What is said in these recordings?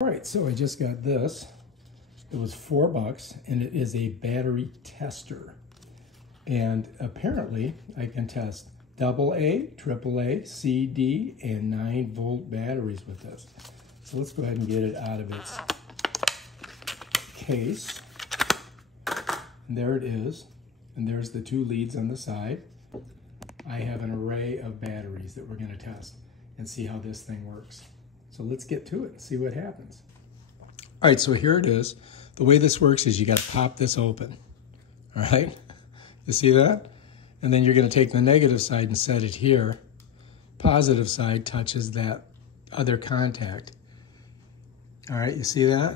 All right, so I just got this. It was $4 and it is a battery tester. And apparently I can test AA, AAA, CD, and 9-volt batteries with this. So let's go ahead and get it out of its case. And there it is. And there's the 2 leads on the side. I have an array of batteries that we're going to test and see how this thing works. So let's get to it and see what happens. All right, so here it is. The way this works is you got to pop this open. All right, you see that? And then you're going to take the negative side and set it here. Positive side touches that other contact. All right, you see that?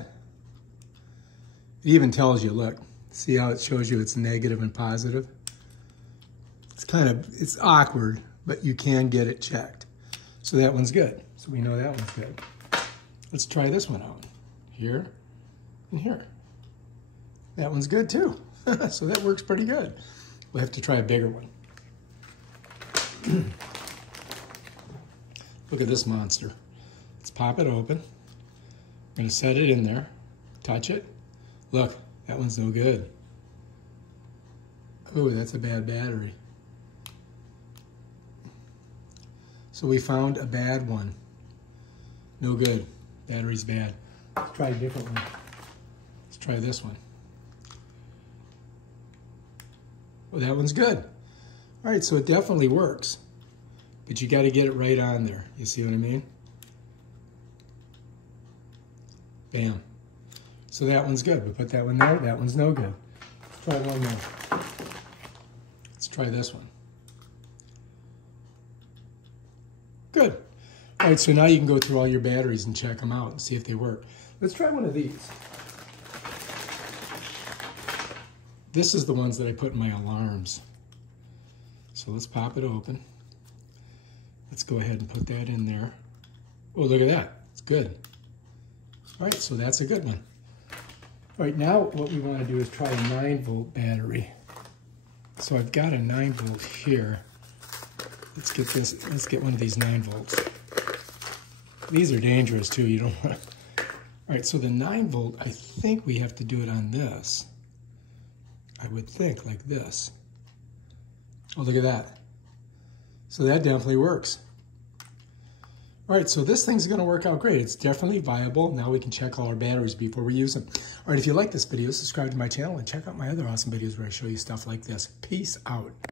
It even tells you, look, see how it shows you it's negative and positive? It's awkward, but you can get it checked. So that one's good. So we know that one's good. Let's try this one out. Here and here. That one's good too. So that works pretty good. We'll have to try a bigger one. Look at this monster. Let's pop it open. I'm going to set it in there. Touch it. Look, that one's no good. Oh, that's a bad battery. So we found a bad one. No good. Battery's bad. Let's try a different one. Let's try this one. Well, that one's good. All right, so it definitely works. But you got to get it right on there. You see what I mean? Bam. So that one's good. We put that one there. That one's no good. Let's try one more. Let's try this one. Good. All right, so now you can go through all your batteries and check them out and see if they work. Let's try one of these. This is the ones that I put in my alarms. So let's pop it open. Let's go ahead and put that in there. Oh, look at that. It's good. All right, so that's a good one. All right, now what we want to do is try a 9-volt battery. So I've got a 9-volt here. Let's get this. Let's get one of these 9-volts. These are dangerous too. You don't want. All right, so the 9-volt, I think we have to do it on this. I would think like this. Oh, look at that. So that definitely works. All right, so this thing's gonna work out great. It's definitely viable. Now we can check all our batteries before we use them. All right, if you like this video, subscribe to my channel and check out my other awesome videos where I show you stuff like this. Peace out.